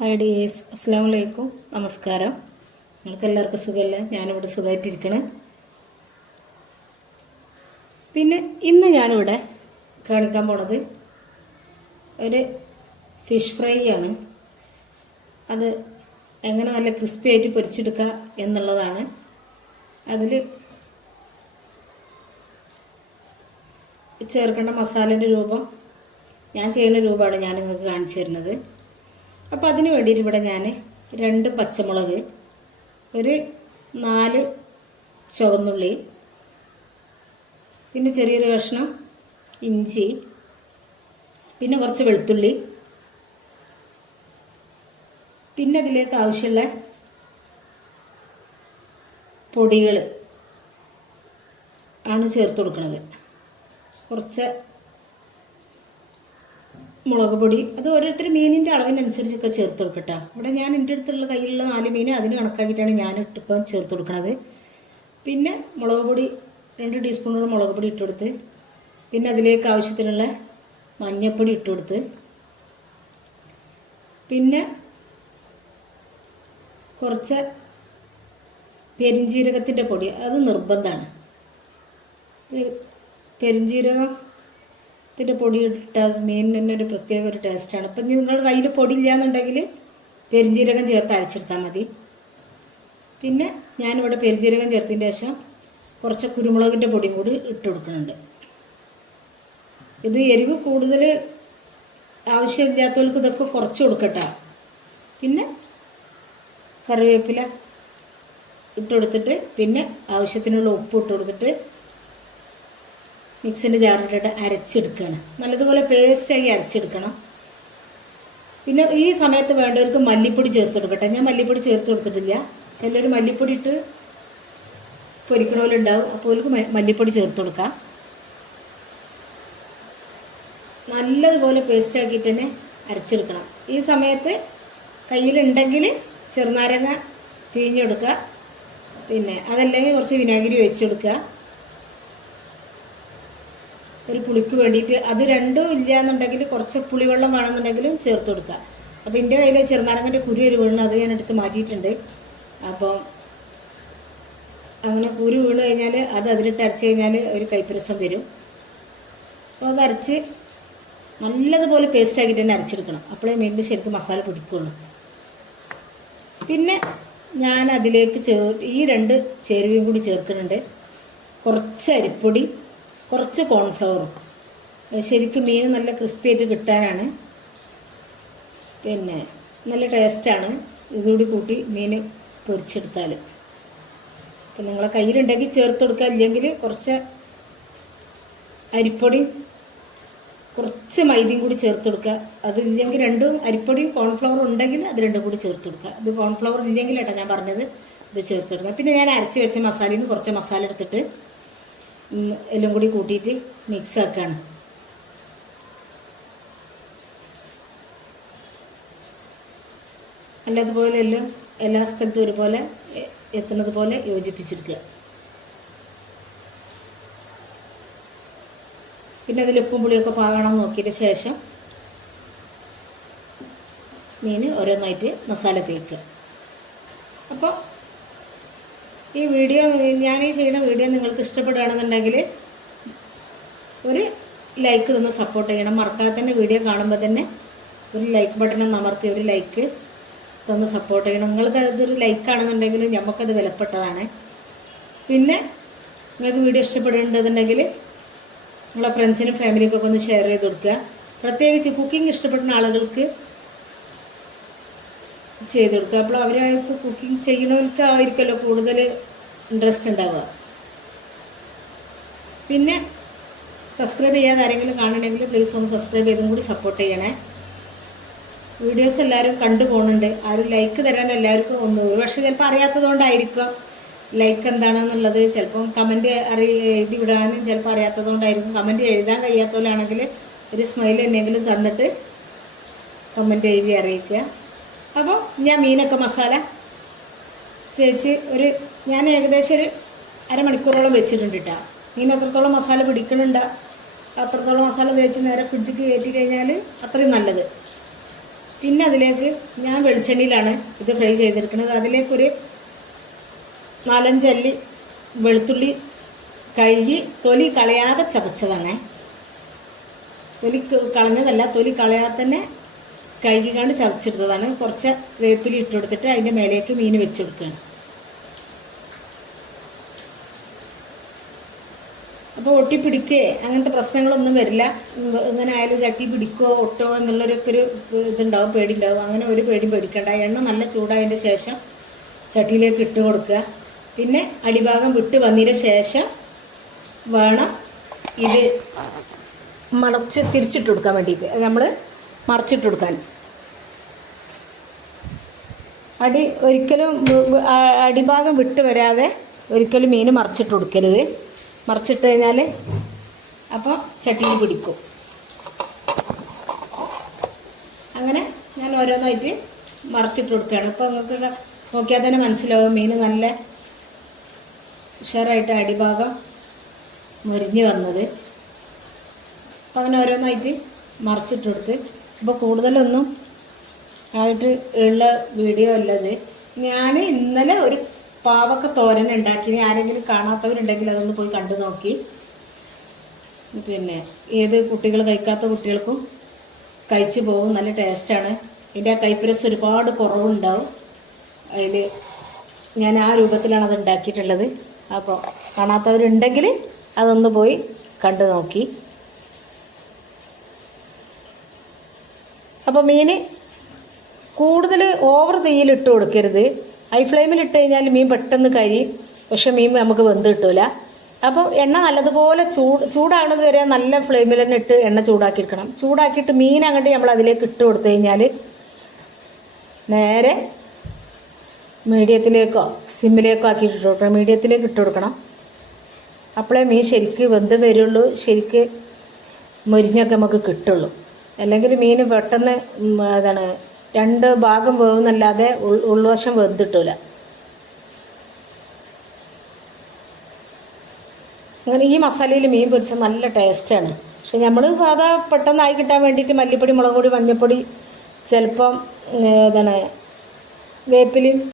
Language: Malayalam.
ഹായ് ഡിയേഴ്സ്, അസ്സാം വലൈക്കും, നമസ്കാരം. നിങ്ങൾക്ക് എല്ലാവർക്കും സുഖമല്ലേ? ഞാനിവിടെ സുഖമായിട്ടിരിക്കണ്. പിന്നെ ഇന്ന് ഞാനിവിടെ കാണിക്കാൻ പോണത് ഒരു ഫിഷ് ഫ്രൈ ആണ്. അത് എങ്ങനെ നല്ല ക്രിസ്പി ആയിട്ട് പൊരിച്ചെടുക്കുക എന്നുള്ളതാണ്. അതിൽ ചേർക്കേണ്ട മസാലേൻ്റെ രൂപം ഞാൻ ചെയ്യുന്ന രൂപമാണ് ഞാൻ നിങ്ങൾക്ക് കാണിച്ചു തരുന്നത്. അപ്പോൾ അതിന് വേണ്ടിയിട്ട് ഇവിടെ ഞാൻ 2 പച്ചമുളക്, ഒരു 4 ചുവന്നുള്ളി, പിന്നെ ചെറിയൊരു കഷ്ണം ഇഞ്ചി, പിന്നെ കുറച്ച് വെളുത്തുള്ളി, പിന്നെ അതിലേക്ക് ആവശ്യമുള്ള പൊടികൾ ആണ് ചേർത്ത് കൊടുക്കുന്നത്. കുറച്ച് മുളക് പൊടി, അത് ഓരോരുത്തർ മീനിൻ്റെ അളവിനനുസരിച്ചൊക്കെ ചേർത്ത് കൊടുക്കട്ടോ. ഇവിടെ ഞാൻ എൻ്റെ അടുത്തുള്ള കയ്യിലുള്ള 4 മീൻ അതിന് കണക്കാക്കിയിട്ടാണ് ഞാൻ ഇട്ടിപ്പം ചേർത്ത് കൊടുക്കുന്നത്. പിന്നെ മുളക് പൊടി 2 ടീസ്പൂണോളം മുളക് പൊടി ഇട്ട് കൊടുത്ത്, പിന്നെ അതിലേക്ക് ആവശ്യത്തിനുള്ള മഞ്ഞൾപ്പൊടി ഇട്ട് കൊടുത്ത്, പിന്നെ കുറച്ച് പെരിഞ്ജീരകത്തിൻ്റെ പൊടി, അത് നിർബന്ധമാണ്. പെരിഞ്ജീരകത്തിൻ്റെ പൊടി ഇട്ടാൽ മീനിന് തന്നെ ഒരു പ്രത്യേക ഒരു ടേസ്റ്റാണ്. അപ്പം നിങ്ങളുടെ കയ്യിൽ പൊടി ഇല്ലയെന്നുണ്ടെങ്കിൽ പെരിഞ്ജീരകം ചേർത്ത് അരച്ചെടുത്താൽ മതി. പിന്നെ ഞാനിവിടെ പെരിഞ്ജീരകം ചേർത്തതിന് ശേഷം കുറച്ച് കുരുമുളകിൻ്റെ പൊടിയും കൂടി ഇട്ട് കൊടുക്കുന്നുണ്ട്. ഇത് എരിവ് കൂടുതൽ ആവശ്യമില്ലാത്തവർക്ക് ഇതൊക്കെ കുറച്ച് കൊടുക്കട്ടെ. പിന്നെ കറിവേപ്പില ഇട്ട് കൊടുത്തിട്ട്, പിന്നെ ആവശ്യത്തിനുള്ള ഉപ്പ് ഇട്ട് കൊടുത്തിട്ട് മിക്സിൻ്റെ ജാറിലിട്ട് അരച്ചെടുക്കുകയാണ്. നല്ലതുപോലെ പേസ്റ്റായി അരച്ചെടുക്കണം. പിന്നെ ഈ സമയത്ത് വേണ്ടവർക്ക് മല്ലിപ്പൊടി ചേർത്ത് കൊടുക്കട്ടെ. ഞാൻ മല്ലിപ്പൊടി ചേർത്ത് കൊടുത്തിട്ടില്ല. ചിലർ മല്ലിപ്പൊടി ഇട്ട് പൊരിക്കണോലുണ്ടാവും, അപ്പോൾ അവർക്ക് മല്ലിപ്പൊടി ചേർത്ത് കൊടുക്കാം. നല്ലതുപോലെ പേസ്റ്റാക്കിയിട്ട് തന്നെ അരച്ചെടുക്കണം. ഈ സമയത്ത് കയ്യിലുണ്ടെങ്കിൽ ചെറുനാരങ്ങ പിഴിഞ്ഞെടുക്കുക, പിന്നെ അതല്ലെങ്കിൽ കുറച്ച് വിനാഗിരി ഒഴിച്ചെടുക്കുക ഒരു പുളിക്ക് വേണ്ടിയിട്ട്. അത് രണ്ടും ഇല്ല എന്നുണ്ടെങ്കിൽ കുറച്ച് പുളിവെള്ളം വേണമെന്നുണ്ടെങ്കിലും ചേർത്ത് കൊടുക്കുക. അപ്പോൾ എൻ്റെ കയ്യിൽ ചെറുനാരങ്ങൻ്റെ കുരു ഒരു വീണ്, അത് ഞാൻ എടുത്ത് മാറ്റിയിട്ടുണ്ട്. അപ്പോൾ അങ്ങനെ കുരു വീണ് കഴിഞ്ഞാൽ അത് അതിലിട്ട് അരച്ച് കഴിഞ്ഞാൽ ഒരു കൈപ്പരസം വരും. അപ്പോൾ അത് അരച്ച് നല്ലതുപോലെ പേസ്റ്റാക്കിയിട്ട് തന്നെ അരച്ചെടുക്കണം. അപ്പോഴേ മീനിൻ്റെ ശരിക്കും മസാല പിടിക്കുകയുള്ളൂ. പിന്നെ ഞാൻ അതിലേക്ക് ഈ 2 ചേരുവയും കൂടി ചേർക്കുന്നുണ്ട്. കുറച്ച് അരിപ്പൊടി, കുറച്ച് കോൺഫ്ലവറും. ശരിക്കും മീൻ നല്ല ക്രിസ്പി ആയിട്ട് കിട്ടാനാണ്. പിന്നെ നല്ല ടേസ്റ്റാണ് ഇതുകൂടി കൂട്ടി മീൻ പൊരിച്ചെടുത്താൽ. അപ്പം നിങ്ങളെ കയ്യിലുണ്ടെങ്കിൽ ചേർത്ത് കൊടുക്കുക, ഇല്ലെങ്കിൽ കുറച്ച് അരിപ്പൊടിയും കുറച്ച് മൈദയും കൂടി ചേർത്ത് കൊടുക്കുക. അതില്ലെങ്കിൽ രണ്ടും അരിപ്പൊടിയും കോൺഫ്ലവറും ഉണ്ടെങ്കിൽ അത് രണ്ടും കൂടി ചേർത്ത് കൊടുക്കുക. ഇത് കോൺഫ്ലവർ ഇല്ലെങ്കിൽ കേട്ടോ ഞാൻ പറഞ്ഞത്, ഇത് ചേർത്ത് കൊടുക്കുക. പിന്നെ ഞാൻ അരച്ച് വെച്ച മസാലയിൽ നിന്ന് കുറച്ച് മസാല എടുത്തിട്ട് എല്ലാം കൂടി കൂട്ടിയിട്ട് മിക്സ് ആക്കുകയാണ്. അല്ലതുപോലെ എല്ലാം എല്ലാ സ്ഥലത്തും ഒരുപോലെ എത്തുന്നത് പോലെ യോജിപ്പിച്ചെടുക്കുക. പിന്നെ അതിൽ ഉപ്പും പുളിയൊക്കെ പാകണം നോക്കിയിട്ട് ശേഷം മീൻ ഓരോന്നായിട്ട് മസാല തേക്കുക. അപ്പോൾ ഈ വീഡിയോ, ഞാൻ ഈ ചെയ്യുന്ന വീഡിയോ നിങ്ങൾക്ക് ഇഷ്ടപ്പെടുകയാണെന്നുണ്ടെങ്കിൽ ഒരു ലൈക്ക് തന്ന് സപ്പോർട്ട് ചെയ്യണം. മറക്കാതെ തന്നെ വീഡിയോ കാണുമ്പോൾ തന്നെ ഒരു ലൈക്ക് ബട്ടൺ അമർത്തി ഒരു ലൈക്ക് തന്ന് സപ്പോർട്ട് ചെയ്യണം. ഇതൊരു ലൈക്കാണെന്നുണ്ടെങ്കിൽ നമുക്കത് വിലപ്പെട്ടതാണ്. പിന്നെ നിങ്ങൾക്ക് വീഡിയോ ഇഷ്ടപ്പെടുന്നുണ്ടെന്നുണ്ടെങ്കിൽ നിങ്ങളെ ഫ്രണ്ട്സിനും ഫാമിലിക്കൊക്കെ ഒന്ന് ഷെയർ ചെയ്ത് കൊടുക്കുക. പ്രത്യേകിച്ച് കുക്കിംഗ് ഇഷ്ടപ്പെടുന്ന ആളുകൾക്ക് ചെയ്ത് കൊടുക്കുക. അപ്പോൾ അവർക്ക് കുക്കിംഗ് ചെയ്യുന്നവർക്ക് ആയിരിക്കുമല്ലോ കൂടുതൽ ഇൻട്രസ്റ്റ് ഉണ്ടാവുക. പിന്നെ സബ്സ്ക്രൈബ് ചെയ്യാതെ ആരെങ്കിലും കാണണമെങ്കിൽ പ്ലീസ് ഒന്ന് സബ്സ്ക്രൈബ് ചെയ്തും കൂടി സപ്പോർട്ട് ചെയ്യണേ. വീഡിയോസ് എല്ലാവരും കണ്ടു പോകുന്നുണ്ട്. ആരും ലൈക്ക് തരാൻ എല്ലാവർക്കും ഒരു പക്ഷേ ചിലപ്പോൾ അറിയാത്തതുകൊണ്ടായിരിക്കും ലൈക്ക് എന്താണെന്നുള്ളത്. ചിലപ്പം കമൻറ്റ് എഴുതി വിടാനും ചിലപ്പോൾ അറിയാത്തതുകൊണ്ടായിരിക്കും. കമൻറ്റ് എഴുതാൻ കഴിയാത്തവരാണെങ്കിൽ ഒരു സ്മൈൽ എന്നെങ്കിലും തന്നിട്ട് കമൻറ്റ് എഴുതി അറിയിക്കുക. അപ്പോൾ ഞാൻ മീനൊക്കെ മസാല തേച്ച് ഞാൻ ഏകദേശം ഒരു അരമണിക്കൂറോളം വെച്ചിട്ടുണ്ട് കേട്ടോ. മീൻ എത്രത്തോളം മസാല പിടിക്കണുണ്ട് അത്രത്തോളം മസാല തേച്ച് നേരെ ഫ്രിഡ്ജിക്ക് കയറ്റി കഴിഞ്ഞാൽ അത്രയും നല്ലത്. പിന്നെ അതിലേക്ക് ഞാൻ വെളിച്ചെണ്ണയിലാണ് ഇത് ഫ്രൈ ചെയ്തെടുക്കുന്നത്. അതിലേക്കൊരു 4-5 അല്ലി വെളുത്തുള്ളി കഴുകി തൊലി കളയാതെ ചതച്ചതാണ്. തൊലി കളഞ്ഞതല്ല, തൊലി കളയാതെ തന്നെ കഴുകിക്കാണ്ട് ചതച്ചെടുത്തതാണ്. കുറച്ച് വേപ്പില ഇട്ട് കൊടുത്തിട്ട് അതിൻ്റെ മേലേക്ക് മീൻ വെച്ച് കൊടുക്കുകയാണ്. അപ്പോൾ ഒട്ടിപ്പിടിക്കുകയോ അങ്ങനത്തെ പ്രശ്നങ്ങളൊന്നും വരില്ല. ഇങ്ങനെ ആയാലും ചട്ടി പിടിക്കുകയോ ഒട്ടോ എന്നുള്ളൊരൊക്കെ ഒരു ഇതുണ്ടാവും, പേടിയുണ്ടാവും. അങ്ങനെ ഒരു പേടിയും പേടിക്കേണ്ട. എണ്ണ നല്ല ചൂടായതിൻ്റെ ശേഷം ചട്ടിയിലേക്ക് ഇട്ട് കൊടുക്കുക. പിന്നെ അടിഭാഗം വിട്ട് വന്നതിന് ശേഷം വേണം ഇത് മറച്ച് തിരിച്ചിട്ട് കൊടുക്കാൻ വേണ്ടിയിട്ട്, നമ്മൾ മറിച്ചിട്ട് കൊടുക്കാൻ. ഒരിക്കലും അടിഭാഗം വിട്ട് വരാതെ ഒരിക്കലും മീൻ മറിച്ചിട്ട് കൊടുക്കരുത്. മറിച്ചിട്ട് കഴിഞ്ഞാൽ അപ്പോൾ ചട്ടിയിൽ പിടിക്കും. അങ്ങനെ ഞാൻ ഓരോന്നായിട്ട് മറിച്ചിട്ട് കൊടുക്കുകയാണ്. അപ്പോൾ നിങ്ങൾക്ക് നോക്കിയാൽ തന്നെ മനസ്സിലാവും മീൻ നല്ല ഉഷാറായിട്ട് അടിഭാഗം മുരിഞ്ഞ് വന്നത്. അപ്പോൾ അങ്ങനെ ഓരോന്നായിട്ട് മറിച്ചിട്ട് കൊടുത്ത്. അപ്പോൾ കൂടുതലൊന്നും ആയിട്ട് ഉള്ള വീഡിയോ അല്ലത്. ഞാൻ ഇന്നലെ ഒരു പാവക്ക തോരൻ ഉണ്ടാക്കി. ആരെങ്കിലും കാണാത്തവരുണ്ടെങ്കിൽ അതൊന്ന് പോയി കണ്ടു നോക്കി. പിന്നെ ഏത് കുട്ടികൾ കഴിക്കാത്ത കുട്ടികൾക്കും കഴിച്ചു പോകും. നല്ല ടേസ്റ്റാണ്. ഇതിൻ്റെ ആ കൈപ്പരസ് ഒരുപാട് കുറവുണ്ടാവും. അതിൽ ഞാൻ ആ രൂപത്തിലാണ് അത് ഉണ്ടാക്കിയിട്ടുള്ളത്. അപ്പോൾ കാണാത്തവരുണ്ടെങ്കിൽ അതൊന്ന് പോയി കണ്ടു നോക്കി. അപ്പോൾ മീൻ കൂടുതൽ ഓവർ തീയിലിട്ട് കൊടുക്കരുത്. ഹൈ ഫ്ലെയിമിലിട്ട് കഴിഞ്ഞാൽ മീൻ പെട്ടെന്ന് കരിയും. പക്ഷെ മീൻ നമുക്ക് വെന്ത് കിട്ടില്ല. അപ്പോൾ എണ്ണ നല്ലതുപോലെ ചൂടാകുന്നത് വരെ നല്ല ഫ്ലെയിമിൽ തന്നെ ഇട്ട് എണ്ണ ചൂടാക്കിയെടുക്കണം. ചൂടാക്കിയിട്ട് മീൻ അങ്ങോട്ട് നമ്മൾ അതിലേക്ക് ഇട്ട് കൊടുത്തു കഴിഞ്ഞാൽ നേരെ മീഡിയത്തിലേക്കോ സിമ്മിലേക്കോ ആക്കിയിട്ട് ഇട്ട് കൊടുക്കണം. മീഡിയത്തിലേക്ക് ഇട്ട് കൊടുക്കണം. അപ്പോഴേ മീൻ ശരിക്ക് വെന്ത് വരുള്ളൂ, ശരിക്ക് മുരിഞ്ഞൊക്കെ നമുക്ക് കിട്ടുള്ളൂ. അല്ലെങ്കിൽ മീൻ പെട്ടെന്ന് അതാണ് 2 ഭാഗം വേവുന്നല്ലാതെ ഉൾവശം വെന്തിട്ടില്ല. അങ്ങനെ ഈ മസാലയിൽ മീൻ പൊരിച്ചാൽ നല്ല ടേസ്റ്റാണ്. പക്ഷെ നമ്മൾ സാധാ പെട്ടെന്നായി കിട്ടാൻ വേണ്ടിയിട്ട് മല്ലിപ്പൊടി, മുളക് പൊടി, മഞ്ഞൾപ്പൊടി, ചിലപ്പം വേപ്പിലയും